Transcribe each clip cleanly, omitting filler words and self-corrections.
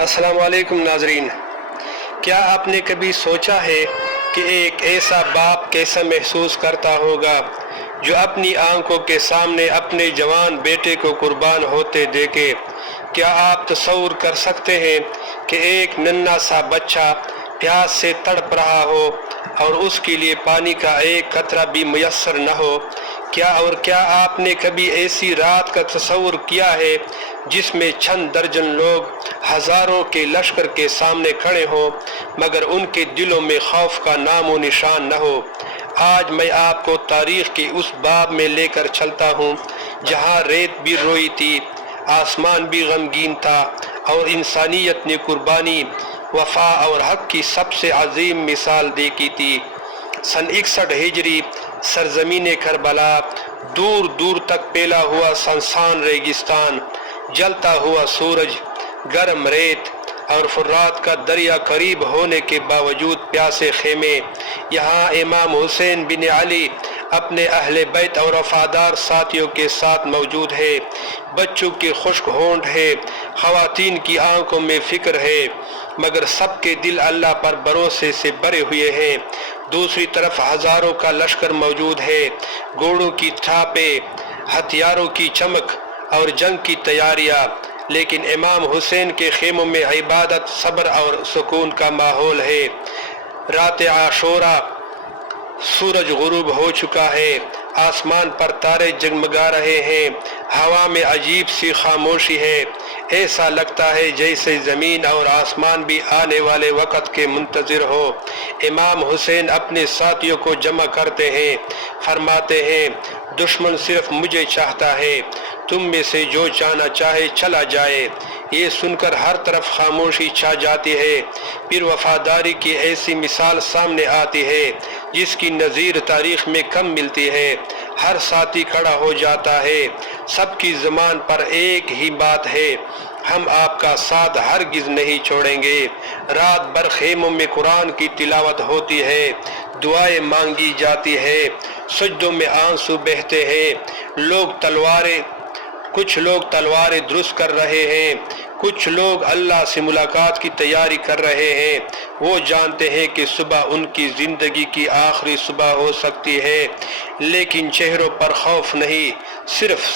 السلام علیکم ناظرین، کیا آپ نے کبھی سوچا ہے کہ ایک ایسا باپ کیسا محسوس کرتا ہوگا جو اپنی آنکھوں کے سامنے اپنے جوان بیٹے کو قربان ہوتے دیکھے؟ کیا آپ تصور کر سکتے ہیں کہ ایک ننھا سا بچہ پیاس سے تڑپ رہا ہو اور اس کے لیے پانی کا ایک قطرہ بھی میسر نہ ہو؟ کیا آپ نے کبھی ایسی رات کا تصور کیا ہے جس میں چند درجن لوگ ہزاروں کے لشکر کے سامنے کھڑے ہوں مگر ان کے دلوں میں خوف کا نام و نشان نہ ہو؟ آج میں آپ کو تاریخ کے اس باب میں لے کر چلتا ہوں جہاں ریت بھی روئی تھی، آسمان بھی غمگین تھا اور انسانیت نے قربانی، وفا اور حق کی سب سے عظیم مثال دیکھی تھی۔ سن 61 ہجری، سرزمین کربلا، دور دور تک پھیلا ہوا سنسان ریگستان، جلتا ہوا سورج، گرم ریت اور فرات کا دریا قریب ہونے کے باوجود پیاسے خیمے۔ یہاں امام حسین بن علی اپنے اہل بیت اور وفادار ساتھیوں کے ساتھ موجود ہے۔ بچوں کے خشک ہونٹ ہے، خواتین کی آنکھوں میں فکر ہے، مگر سب کے دل اللہ پر بھروسے سے بھرے ہوئے ہیں۔ دوسری طرف ہزاروں کا لشکر موجود ہے، گھوڑوں کی ٹھاپیں، ہتھیاروں کی چمک اور جنگ کی تیاریاں، لیکن امام حسین کے خیموں میں عبادت، صبر اور سکون کا ماحول ہے۔ رات عاشورہ، سورج غروب ہو چکا ہے، آسمان پر تارے جگمگا رہے ہیں، ہوا میں عجیب سی خاموشی ہے۔ ایسا لگتا ہے جیسے زمین اور آسمان بھی آنے والے وقت کے منتظر ہو۔ امام حسین اپنے ساتھیوں کو جمع کرتے ہیں، فرماتے ہیں، دشمن صرف مجھے چاہتا ہے، تم میں سے جو جانا چاہے چلا جائے۔ یہ سن کر ہر طرف خاموشی چھا جاتی ہے۔ پھر وفاداری کی ایسی مثال سامنے آتی ہے جس کی نظیر تاریخ میں کم ملتی ہے۔ ہر ساتھی کھڑا ہو جاتا ہے، سب کی زبان پر ایک ہی بات ہے، ہم آپ کا ساتھ ہرگز نہیں چھوڑیں گے۔ رات بھر خیموں میں قرآن کی تلاوت ہوتی ہے، دعائیں مانگی جاتی ہے، سجدوں میں آنسو بہتے ہیں۔ کچھ لوگ تلواریں درست کر رہے ہیں، کچھ لوگ اللہ سے ملاقات کی تیاری کر رہے ہیں۔ وہ جانتے ہیں کہ صبح ان کی زندگی کی آخری صبح ہو سکتی ہے، لیکن چہروں پر خوف نہیں، صرف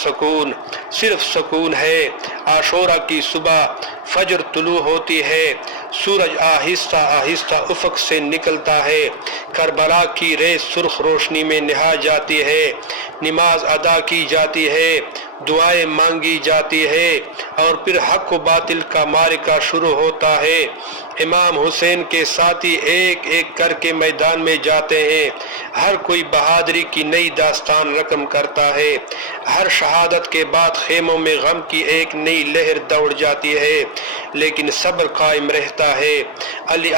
سکون ہے۔ عاشورہ کی صبح، فجر طلوع ہوتی ہے، سورج آہستہ آہستہ افق سے نکلتا ہے، کربلا کی ریت سرخ روشنی میں نہا جاتی ہے، نماز ادا کی جاتی ہے، دعائیں مانگی جاتی ہے اور پھر حق و باطل کا معرکہ شروع ہوتا ہے۔ امام حسین کے ساتھی ایک ایک کر کے میدان میں جاتے ہیں، ہر کوئی بہادری کی نئی داستان رقم کرتا ہے۔ ہر شہادت کے بعد خیموں میں غم کی ایک نئی لہر دوڑ جاتی ہے، لیکن صبر قائم رہتا ہے۔ علی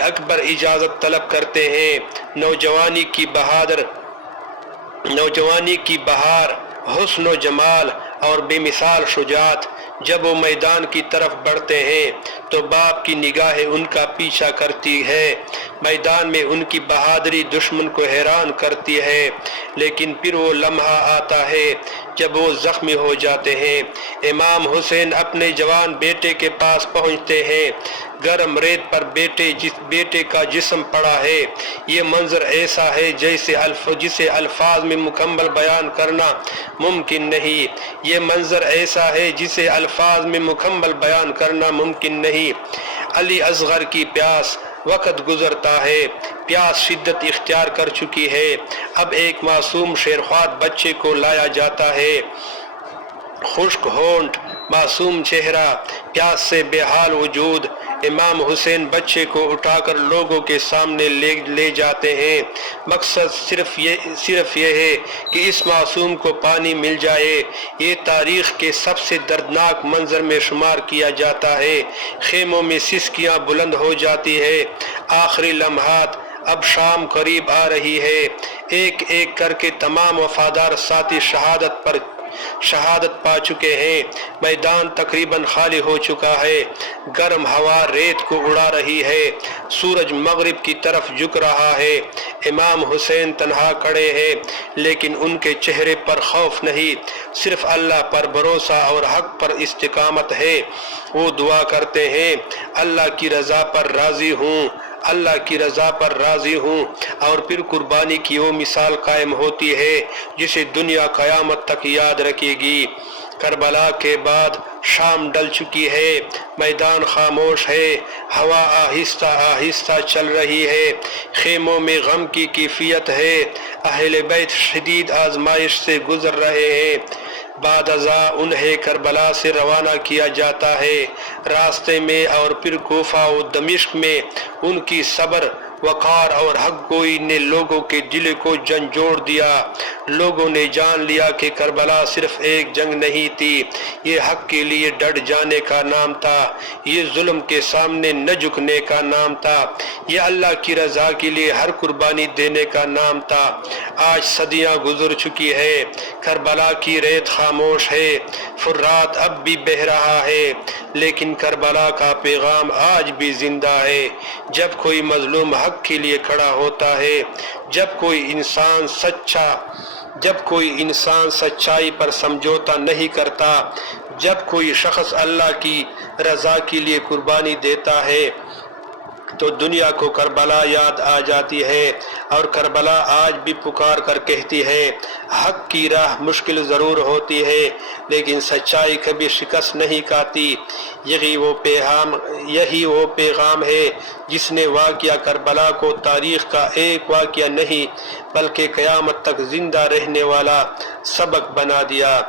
اکبر اجازت طلب کرتے ہیں۔ نوجوانی کی بہار، حسن و جمال اور بے مثال شجاعت۔ جب وہ میدان کی طرف بڑھتے ہیں تو باپ کی نگاہیں ان کا پیچھا کرتی ہے۔ میدان میں ان کی بہادری دشمن کو حیران کرتی ہے، لیکن پھر وہ لمحہ آتا ہے جب وہ زخمی ہو جاتے ہیں۔ امام حسین اپنے جوان بیٹے کے پاس پہنچتے ہیں، گرم ریت پر بیٹے کا جسم پڑا ہے۔ یہ منظر ایسا ہے جسے الفاظ میں مکمل بیان کرنا ممکن نہیں۔ علی اصغر کی پیاس، وقت گزرتا ہے، پیاس شدت اختیار کر چکی ہے۔ اب ایک معصوم شیرخواد بچے کو لایا جاتا ہے، خشک ہونٹ، معصوم چہرہ، پیاس سے بے حال وجود۔ امام حسین بچے کو اٹھا کر لوگوں کے سامنے لے جاتے ہیں۔ مقصد صرف یہ ہے کہ اس معصوم کو پانی مل جائے۔ یہ تاریخ کے سب سے دردناک منظر میں شمار کیا جاتا ہے۔ خیموں میں سسکیاں بلند ہو جاتی ہے۔ آخری لمحات، اب شام قریب آ رہی ہے۔ ایک ایک کر کے تمام وفادار ساتھی شہادت پر شہادت پا چکے ہیں، میدان تقریباً خالی ہو چکا ہے، گرم ہوا ریت کو اڑا رہی ہے، سورج مغرب کی طرف جھک رہا ہے، امام حسین تنہا کھڑے ہیں، لیکن ان کے چہرے پر خوف نہیں، صرف اللہ پر بھروسہ اور حق پر استقامت ہے۔ وہ دعا کرتے ہیں، اللہ کی رضا پر راضی ہوں، اللہ کی رضا پر راضی ہوں، اور پھر قربانی کی وہ مثال قائم ہوتی ہے جسے دنیا قیامت تک یاد رکھے گی۔ کربلا کے بعد شام ڈل چکی ہے، میدان خاموش ہے، ہوا آہستہ آہستہ چل رہی ہے، خیموں میں غم کی کیفیت ہے، اہل بیت شدید آزمائش سے گزر رہے ہیں۔ بعد ازاں انہیں کربلا سے روانہ کیا جاتا ہے، راستے میں اور پھر کوفہ و دمشق میں ان کی صبر، وقار اور حق گوئی نے لوگوں کے دل کو جھنجھوڑ دیا۔ لوگوں نے جان لیا کہ کربلا صرف ایک جنگ نہیں تھی، یہ حق کے لیے ڈٹ جانے کا نام تھا، یہ ظلم کے سامنے نہ جھکنے کا نام تھا، یہ اللہ کی رضا کے لیے ہر قربانی دینے کا نام تھا۔ آج صدیاں گزر چکی ہے، کربلا کی ریت خاموش ہے، فرات اب بھی بہہ رہا ہے، لیکن کربلا کا پیغام آج بھی زندہ ہے۔ جب کوئی مظلوم حق کے لیے کھڑا ہوتا ہے، جب کوئی انسان سچائی پر سمجھوتا نہیں کرتا، جب کوئی شخص اللہ کی رضا کے لیے قربانی دیتا ہے، تو دنیا کو کربلا یاد آ جاتی ہے، اور کربلا آج بھی پکار کر کہتی ہے، حق کی راہ مشکل ضرور ہوتی ہے، لیکن سچائی کبھی شکست نہیں کھاتی۔ یہی وہ پیغام ہے جس نے واقعہ کربلا کو تاریخ کا ایک واقعہ نہیں بلکہ قیامت تک زندہ رہنے والا سبق بنا دیا۔